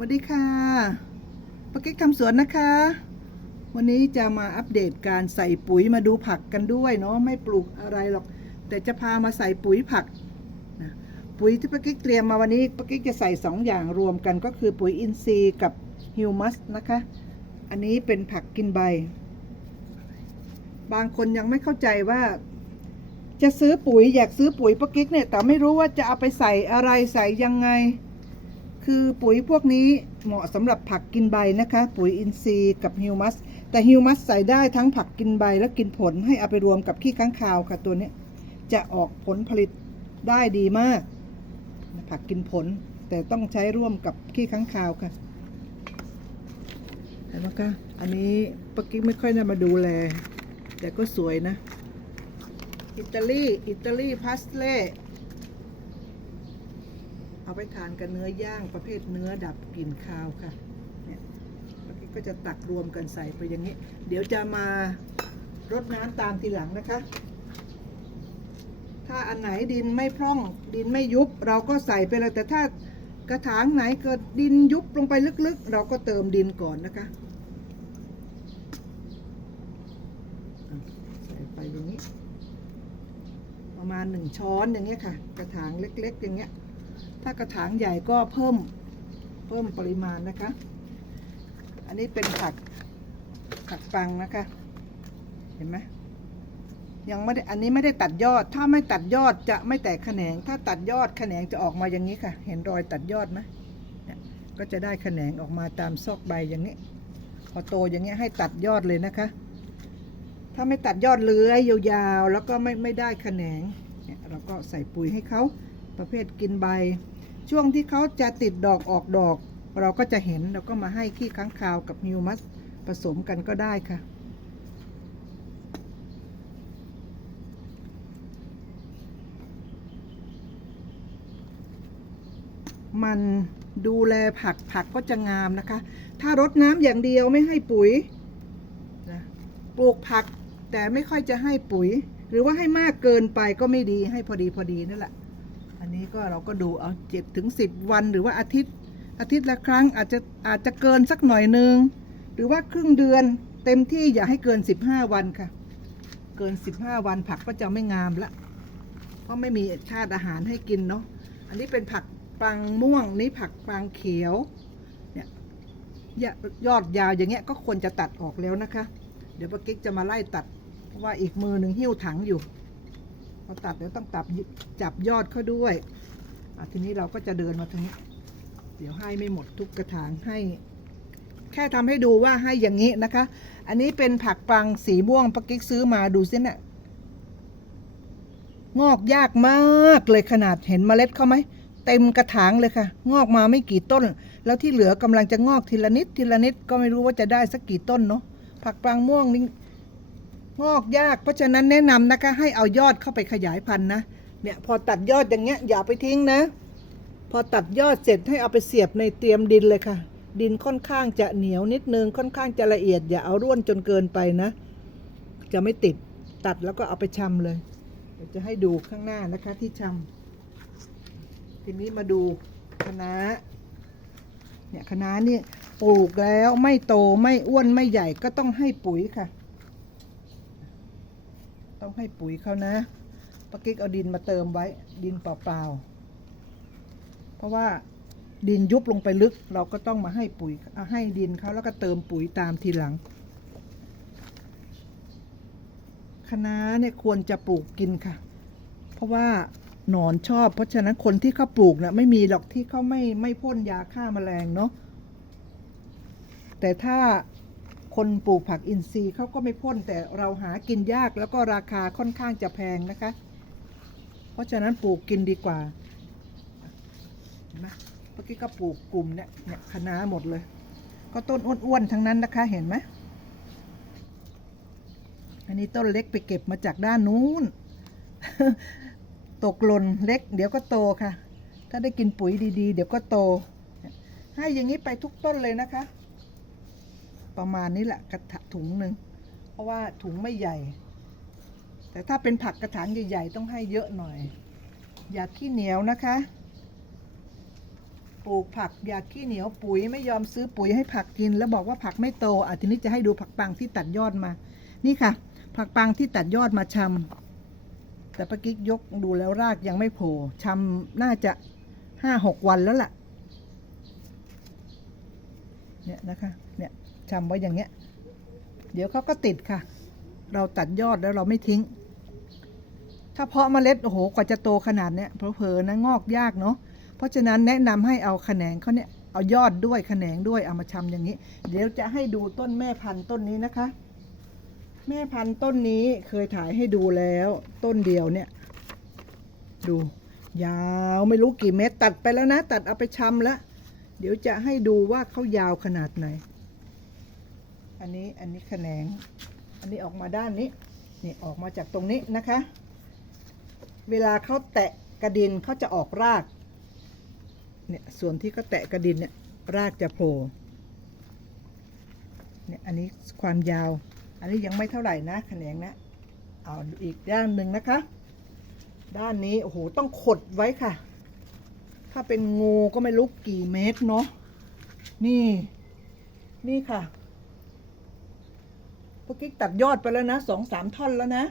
สวัสดีค่ะปากิ๊กทำสวนนะคะ วันนี้จะมาอัปเดตการใส่ปุ๋ยมาดูผักกันด้วยเนาะไม่ปลูกอะไรหรอก แต่จะพามาใส่ปุ๋ยผักนะปุ๋ยที่ปากิ๊กเตรียมมาวันนี้ปากิ๊กจะใส่สองอย่างรวมกันก็คือปุ๋ยอินทรีย์กับฮิวมัสนะคะ อันนี้เป็นผักกินใบ บางคนยังไม่เข้าใจว่า จะซื้อปุ๋ยอยากซื้อปุ๋ยปากิ๊กเนี่ยแต่ไม่รู้ว่าจะเอาไปใส่อะไรใส่ยังไง คือปุ๋ยพวกนี้เหมาะสำหรับผักกินใบนะคะ ปุ๋ยอินทรีย์กับฮิวมัส แต่ฮิวมัสใส่ได้ทั้งผักกินใบและกินผลให้เอาไปรวมกับขี้ค้างคาวค่ะตัวนี้จะออกผลผลิตได้ดีมาก ผักกินผลแต่ต้องใช้ร่วมกับขี้ค้างคาวค่ะเห็นไหมคะอันนี้ปกิ๊กไม่ค่อยได้มาดูแล แต่ก็สวยนะ อิตาลี อิตาลีพาสเล่ เอาไปทานกับเนื้อย่างประเภทเนื้อดับกลิ่นคาวค่ะเนี่ยเมื่อกี้ก็จะตักรวมกันใส่ไปอย่างนี้ เดี๋ยวจะมารดน้ำตามทีหลังนะคะ ถ้าอันไหนดินไม่พร่องดินไม่ยุบ เราก็ใส่ไปเลยแต่ถ้ากระถางไหนเกิดดินยุบลงไปลึกๆ เราก็เติมดินก่อนนะคะใส่ไปอย่างนี้ ประมาณหนึ่งช้อนอย่างเงี้ยค่ะ กระถางเล็ก ๆ อย่างเงี้ย ถ้ากระถางใหญ่ก็เพิ่มเพิ่มปริมาณนะคะ อันนี้เป็นผักผักปังนะคะ เห็นไหมยังไม่ได้อันนี้ไม่ได้ตัดยอด ถ้าไม่ตัดยอดจะไม่แตกแขนง ถ้าตัดยอดแขนงจะออกมาอย่างนี้ค่ะ เห็นรอยตัดยอดไหมก็จะได้แขนงออกมาตามซอกใบอย่างนี้ พอโตอย่างเงี้ยให้ตัดยอดเลยนะคะ ถ้าไม่ตัดยอดเลื้อยยาวๆแล้วก็ไม่ไม่ได้แขนงเนี่ยเราก็ใส่ปุ๋ยให้เขาประเภทกินใบ ช่วงที่เขาจะติดดอกออกดอก เราก็จะเห็นเราก็มาให้ขี้ค้างคาวกับฮิวมัสผสมกันก็ได้ค่ะ มันดูแลผักผักก็จะงามนะคะ ถ้ารดน้ำอย่างเดียวไม่ให้ปุ๋ยนะปลูกผักแต่ไม่ค่อยจะให้ปุ๋ย หรือว่าให้มากเกินไปก็ไม่ดีให้พอดีพอดีนั่นแหละ อันนี้ก็เราก็ดูเอาเจ็ดถึงสิบวันหรือว่าอาทิตย์อาทิตย์ละครั้งอาจจะอาจจะเกินสักหน่อยนึง หรือว่าครึ่งเดือนเต็มที่อย่าให้เกินสิบห้าวันค่ะ เกินสิบห้าวันผักก็จะไม่งามละเพราะไม่มีชาติอาหารให้กินเนาะอันนี้เป็นผักปังม่วงนี่ผักปังเขียวเนี่ยยยอดยาวอย่างเงี้ยก็ควรจะตัดออกแล้วนะคะ เดี๋ยวป้ากิ๊กจะมาไล่ตัดเพราะว่าอีกมือหนึ่งหิ้วถังอยู่ พอตัดเดี๋ยวต้องตับจับยอดเขาด้วยทีนี้เราก็จะเดินมาทางนี้ เดี๋ยวให้ไม่หมดทุกกระถางให้ แค่ทำให้ดูว่าให้อย่างนี้นะคะ อันนี้เป็นผักปังสีม่วงปากิ๊กซื้อมาดูสิเนะ่ยงอกยากมากเลยขนาดเห็นเมล็ดเขาไหมเต็มกระถางเลยค่ะ งอกมาไม่กี่ต้น แล้วที่เหลือกำลังจะงอกทีละนิดทีละนิดก็ไม่รู้ว่าจะได้สักกี่ต้นเนาะผักปังม่วงนี่ งอกยาก เพราะฉะนั้นแนะนำนะคะให้เอายอดเข้าไปขยายพันธุ์นะเนี่ยพอตัดยอดอย่างเงี้ยอย่าไปทิ้งนะ พอตัดยอดเสร็จให้เอาไปเสียบในเตรียมดินเลยค่ะ ดินค่อนข้างจะเหนียวนิดนึงค่อนข้างจะละเอียด อย่าเอาร่วนจนเกินไปนะ จะไม่ติดตัดแล้วก็เอาไปชำเลยเดี๋ยวจะให้ดูข้างหน้านะคะที่ชำทีนี้มาดูคะน้าเนี่ยคะน้านี่ปลูกแล้วไม่โตไม่อ้วนไม่ใหญ่ก็ต้องให้ปุ๋ยค่ะ ต้องให้ปุ๋ยเขานะปากิ๊กเอาดินมาเติมไว้ดินเปล่าๆ เพราะว่าดินยุบลงไปลึก เราก็ต้องมาให้ปุ๋ยเอาให้ดินเขาแล้วก็เติมปุ๋ยตามทีหลังคะน้าเนี่ยควรจะปลูกกินค่ะ เพราะว่าหนอนชอบ เพราะฉะนั้นคนที่เขาปลูกนะไม่มีหรอกที่เขาไม่ไม่พ่นยาฆ่าแมลงเนาะแต่ถ้า คนปลูกผักอินทรีย์เขาก็ไม่พ่นแต่เราหากินยากแล้วก็ราคาค่อนข้างจะแพงนะคะ เพราะฉะนั้นปลูกกินดีกว่าเห็นไหมเมื่อกี้ก็ปลูกกลุ่มเนี่ยเนี่ยคะน้าหมดเลย ก็ต้นอ้วนๆทั้งนั้นนะคะเห็นไหมอันนี้ต้นเล็กไปเก็บมาจากด้านนู้น ตกหล่นเล็ก เดี๋ยวก็โตค่ะ ถ้าได้กินปุ๋ยดีๆ เดี๋ยวก็โต ให้อย่างนี้ไปทุกต้นเลยนะคะ ประมาณนี้แหละกระถถุงหนึ่งเพราะว่าถุงไม่ใหญ่ แต่ถ้าเป็นผักกระถางใหญ่ๆต้องให้เยอะหน่อย อย่าขี้เหนียวนะคะ ปลูกผักอยาขี้เหนียวปุ๋ยไม่ยอมซื้อปุ๋ยให้ผักกิน แล้วบอกว่าผักไม่โตอะทีนี้จะให้ดูผักปังที่ตัดยอดมา นี่ค่ะ ผักปังที่ตัดยอดมาชำแต่ปากิ๊กยกดูแล้วรากยังไม่โผล่ชำน่าจะห้าหกวันแล้วล่ะ เนี่ยนะคะ ชำไว้อย่างเงี้ย เดี๋ยวเขาก็ติดค่ะ เราตัดยอดแล้วเราไม่ทิ้ง ถ้าเพาะเมล็ดโอ้โหกว่าจะโตขนาดเนี้ยเพลอๆนะงอกยากเนาะเพราะฉะนั้นแนะนำให้เอาแขนงเขาเนี่ยเอายอดด้วยแขนงด้วยเอามาชำอย่างนี้ เดี๋ยวจะให้ดูต้นแม่พันธุ์ต้นนี้นะคะ แม่พันธุ์ต้นนี้เคยถ่ายให้ดูแล้ว ต้นเดียวเนี่ย ดู ยาวไม่รู้กี่เมตรตัดไปแล้วนะ ตัดเอาไปชำแล้วเดี๋ยวจะให้ดูว่าเขายาวขนาดไหน อันนี้อันนี้แขนง อันนี้ออกมาด้านนี้นี่ออกมาจากตรงนี้นะคะ เวลาเขาแตะกระดินเขาจะออกรากเนี่ยส่วนที่เขาแตะกระดินเนี่ยรากจะโผล่เนี่ยอันนี้ความยาว อันนี้ยังไม่เท่าไหร่นะแขนงนะเอาอีกด้านหนึ่งนะคะ ด้านนี้โอ้โหต้องขดไว้ค่ะ ถ้าเป็นงูก็ไม่รู้กี่เมตรเนาะนี่นี่ค่ะ พวกกิ๊กตัดยอดไปแล้วนะสองสามท่อนแล้วนะ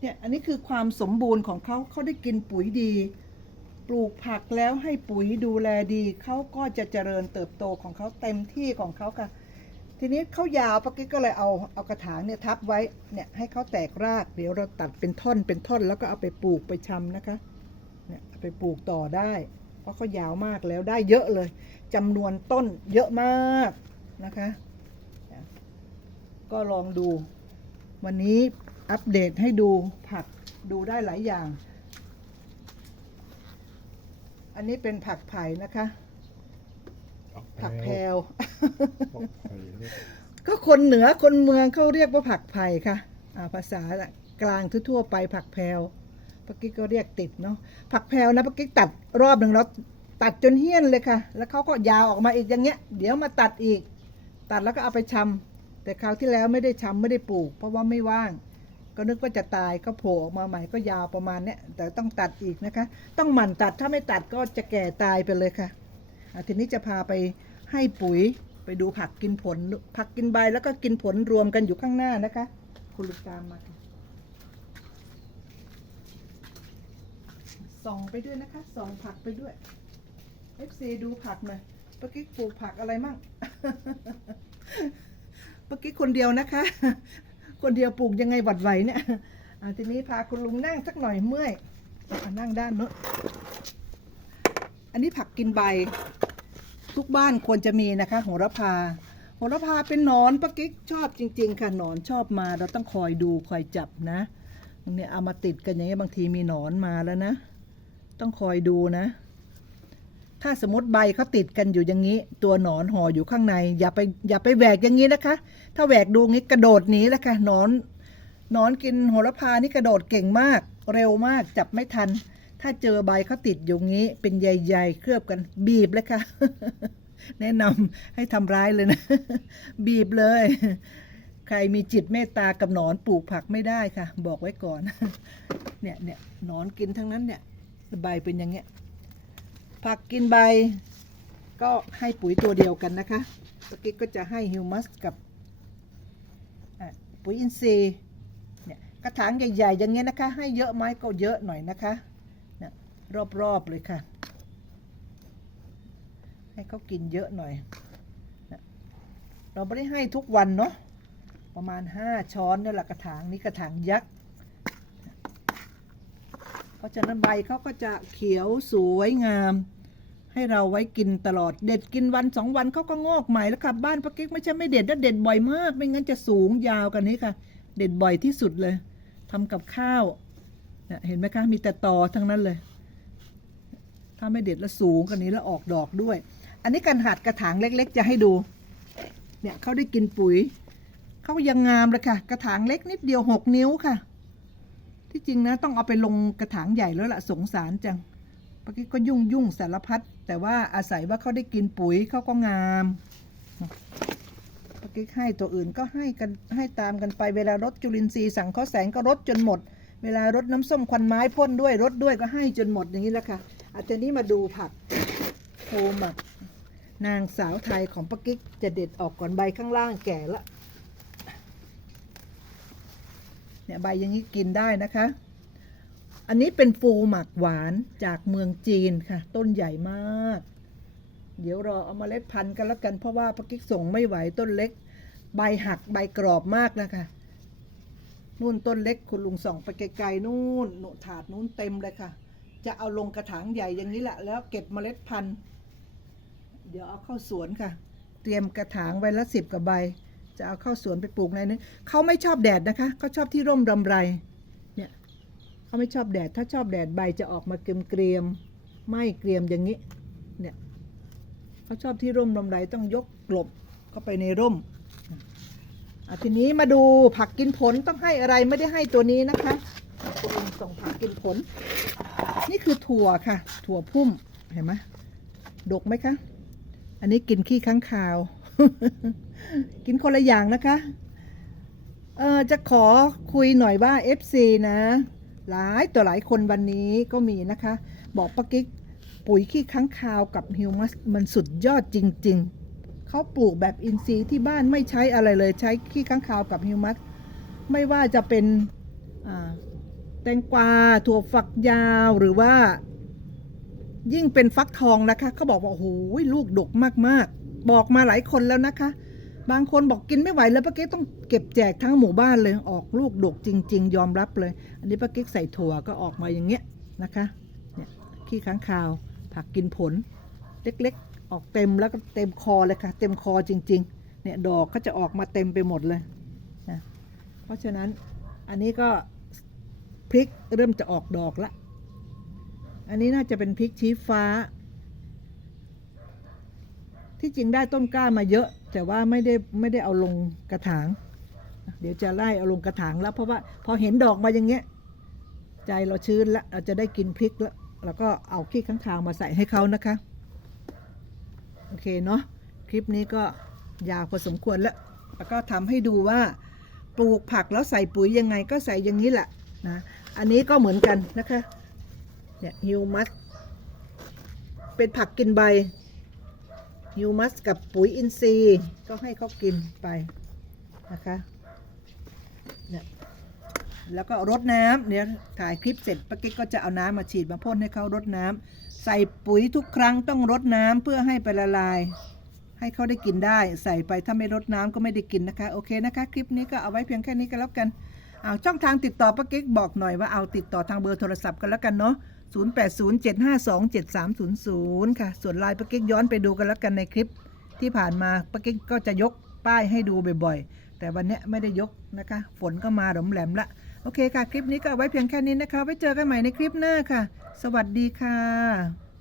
เนี่ยอันนี้คือความสมบูรณ์ของเขาเขาได้กินปุ๋ยดี ปลูกผักแล้วให้ปุ๋ยดูแลดีเขาก็จะเจริญเติบโตของเขาเต็มที่ของเขาค่ะ ทีนี้เขายาวปกิ๊กก็เลยเอาเอากระถางเนี่ยทับไว้เนี่ยให้เขาแตกรากเดี๋ยวเราตัดเป็นท่อนเป็นท่อนแล้วก็เอาไปปลูกไปชำนะคะเนี่ยไปปลูกต่อได้ เพราะเขายาวมากแล้วได้เยอะเลยจำนวนต้นเยอะมากนะคะ ก็ลองดู วันนี้อัปเดตให้ดูผักดูได้หลายอย่าง อันนี้เป็นผักไผ่นะคะ ผักแพรวผักไผ่เนี่ยก็คนเหนือคนเมืองเขาเรียกว่าผักไผ่ค่ะอ่าภาษากลางทั่วๆไปผักแพรวปักกิ๊กก็เรียกติดเนาะผักแพรวนะปักกิ๊กตัดรอบหนึ่งแล้วตัดจนเหี้ยนเลยค่ะ แล้วเขาก็ยาวออกมาอีกอย่างเงี้ย เดี๋ยวมาตัดอีก ตัดแล้วก็เอาไปชำ แต่คราวที่แล้วไม่ได้ชำไม่ได้ปลูก เพราะว่าไม่ว่าง ก็นึกว่าจะตายก็โผล่ออกมาใหม่ก็ยาวประมาณเนี้ยแต่ต้องตัดอีกนะคะ ต้องหมั่นตัดถ้าไม่ตัดก็จะแก่ตายไปเลยค่ะทีนี้จะพาไปให้ปุ๋ยไปดูผักกินผลผักกินใบแล้วก็กินผลรวมกันอยู่ข้างหน้านะคะ คุณลูกตามมาส่องไปด้วยนะคะส่องผักไปด้วย FC ดูผักหน่อยเมื่อกี้ปลูกผักอะไรมั่ง มื่อกี้คนเดียวนะคะ คนเดียวปลูกยังไงหวัดไหวเนี่ยทีนี้พาคุณลุงนั่งสักหน่อยเมื่อยนั่งด้านโน้นอันนี้ผักกินใบ ทุกบ้านควรจะมีนะคะโหระพาโหระพาเป็นหนอนปะกิ๊กชอบจริง ๆ ค่ะหนอนชอบมาเราต้องคอยดูคอยจับนะเนี่ยเอามาติดกันอย่างเงี้ยบางทีมีหนอนมาแล้วนะ ต้องคอยดูนะ ถ้าสมมติใบเขาติดกันอยู่อย่างนี้ ตัวหนอนห่ออยู่ข้างใน อย่าไปอย่าไปแหวกอย่างนี้นะคะ ถ้าแหวกดูงี้กระโดดหนีแล้วค่ะหนอนหนอนกินโหระพานี่กระโดดเก่งมาก เร็วมากจับไม่ทัน ถ้าเจอใบเขาติดอยู่งี้ เป็นใยๆเคลือบกันบีบเลยค่ะ แนะนำให้ทำร้ายเลยนะ บีบเลย ใครมีจิตเมตตากับหนอนปลูกผักไม่ได้ค่ะ บอกไว้ก่อน เนี่ยเนี่ยหนอนกินทั้งนั้นเนี่ยใบเป็นอย่างเงี้ย ผักกินใบ ก็ให้ปุ๋ยตัวเดียวกันนะคะเมื่อกี้ก็จะให้ฮิวมัสกับปุ๋ยอินทรีย์เนี่ยกระถางใหญ่ๆอย่างเงี้ยนะคะ ให้เยอะไหมก็เยอะหน่อยนะคะเนี่ยรอบๆเลยค่ะ ให้เขากินเยอะหน่อยเราไม่ได้ให้ทุกวันเนาะประมาณห้าช้อนนี่แหละกระถางนี้กระถางยักษ์เพราะฉะนั้นใบเขาก็จะเขียวสวยงาม ให้เราไว้กินตลอดเด็ดกินวันสองวันเขาก็งอกใหม่แล้วค่ะบ้านป้ากิ๊กไม่ใช่ไม่เด็ดนะเด็ดบ่อยมาก ไม่งั้นจะสูงยาวกันนี้ค่ะ เด็ดบ่อยที่สุดเลยทำกับข้าวเนี่ยเห็นไหมคะมีแต่ตอทั้งนั้นเลย ถ้าไม่เด็ดแล้วสูงกันนี้แล้วออกดอกด้วย อันนี้การหัดกระถางเล็ก ๆ จะให้ดู เนี่ยเขาได้กินปุ๋ยเขายังงามเลยค่ะ กระถางเล็กนิดเดียวหกนิ้วค่ะ ที่จริงนะต้องเอาไปลงกระถางใหญ่แล้วล่ะสงสารจังเมื่อกี้ก็ยุ่งยุ่งสารพัด แต่ว่าอาศัยว่าเขาได้กินปุ๋ยเขาก็งามเมื่อกี้ให้ตัวอื่นก็ให้กันให้ตามกันไปเวลารดจุลินทรีย์สั่งข้อแสงก็รดจนหมด เวลารดน้ำส้มควันไม้พ่นด้วยรดด้วยก็ให้จนหมดอย่างนี้แหละค่ะอาจจะนี้มาดูผักหมักนางสาวไทยของปากิ๊กจะเด็ดออกก่อนใบข้างล่างแก่ละเนี่ยใบอย่างนี้กินได้นะคะ อันนี้เป็นฟูหมักหวานจากเมืองจีนค่ะ ต้นใหญ่มาก เดี๋ยวรอเอามาเล็ดพันธุ์กันแล้วกันเพราะว่าปกิ๊กส่งไม่ไหวต้นเล็ก ใบหักใบกรอบมากนะคะนู่นต้นเล็กคุณลุงส่องไปไกลๆนู่นโนถาดนู่นเต็มเลยค่ะ จะเอาลงกระถางใหญ่อย่างนี้แหละแล้วเก็บเมล็ดพันธุ์ เดี๋ยวเอาเข้าสวนค่ะ เตรียมกระถางไว้ละสิบกับใบ จะเอาเข้าสวนไปปลูกในนี้เขาไม่ชอบแดดนะคะเขาชอบที่ร่มรำไร เขาไม่ชอบแดด ถ้าชอบแดดใบจะออกมาเกรียมๆไม่เกรียมอย่างนี้ เนี่ยเขาชอบที่ร่มรำไรต้องยกกลบเข้าไปในร่มทีนี้มาดูผักกินผลต้องให้อะไรไม่ได้ให้ตัวนี้นะคะส่งผักกินผล นี่คือถั่วค่ะ ถั่วพุ่มเห็นไหมดกไหมคะ อันนี้กินขี้ค้างคาว กินคนละอย่างนะคะ เออจะขอคุยหน่อยว่า FC นะ หลายต่อหลายคนวันนี้ก็มีนะคะ บอกปากิ๊กปุ๋ยขี้ค้างคาวกับฮิวมัสมันสุดยอดจริง ๆ เขาปลูกแบบอินทรีย์ที่บ้านไม่ใช้อะไรเลย ใช้ขี้ค้างคาวกับฮิวมัสไม่ว่าจะเป็นแตงกวาถั่วฝักยาวหรือว่า ยิ่งเป็นฟักทองนะคะเขาบอกว่าโอ้โหลูกดกมากๆ บอกมาหลายคนแล้วนะคะ บางคนบอกกินไม่ไหวแล้วป้าเก๊กต้องเก็บแจกทั้งหมู่บ้านเลยออกลูกดกจริง ๆ ยอมรับเลย อันนี้ป้าเก๊กใส่ถั่วก็ออกมาอย่างเงี้ยนะคะเนี่ยขี้ค้างคาว ผักกินผล เล็กๆ ออกเต็มแล้วก็เต็มคอเลยค่ะ เต็มคอจริง ๆ เนี่ยดอกก็จะออกมาเต็มไปหมดเลยนะเพราะฉะนั้นอันนี้ก็พริกเริ่มจะออกดอกละ อันนี้น่าจะเป็นพริกชี้ฟ้า ที่จริงได้ต้นกล้ามาเยอะ แต่ว่าไม่ได้ไม่ได้เอาลงกระถาง เดี๋ยวจะไล่เอาลงกระถางแล้วเพราะว่าพอเห็นดอกมาอย่างเงี้ย ใจเราชื้นแล้วเราจะได้กินพริกแล้วแล้วก็เอาขี้ข้างคาวมาใส่ให้เขานะคะ โอเคเนาะคลิปนี้ก็ยาวพอสมควรแล้ว แล้วก็ทำให้ดูว่าปลูกผักแล้วใส่ปุ๋ยยังไงก็ใส่อย่างนี้แหละนะอันนี้ก็เหมือนกันนะคะเนี่ยฮิวมัสเป็นผักกินใบ ฮิวมัสกับปุ๋ยอินทรีย์ก็ให้เขากินไปนะคะเนี่ยแล้วก็รดน้ำเดี๋ยถ่ายคลิปเสร็จป้ากิ๊กก็จะเอาน้ำมาฉีดมาพ่นให้เขารดน้ำใส่ปุ๋ยทุกครั้งต้องรดน้ำเพื่อให้ไปละลาย ให้เขาได้กินได้ ใส่ไปถ้าไม่รดน้ำก็ไม่ได้กินนะคะโอเคนะคะคลิปนี้ก็เอาไว้เพียงแค่นี้ก็แล้วกันเอาช่องทางติดต่อป้ากิ๊กบอกหน่อยว่าเอาติดต่อทางเบอร์โทรศัพท์กันแล้วกันเนาะ 0807527300 ค่ะ ส่วนลายปะเกิ๊กย้อนไปดูกันแล้วกันในคลิปที่ผ่านมาปะเกิ๊กก็จะยกป้ายให้ดูบ่อยๆ แต่วันนี้ไม่ได้ยกนะคะ ฝนก็มาหลมแหลมละ โอเคค่ะ คลิปนี้ก็ไว้เพียงแค่นี้นะคะ ไว้เจอกันใหม่ในคลิปหน้าค่ะ สวัสดีค่ะ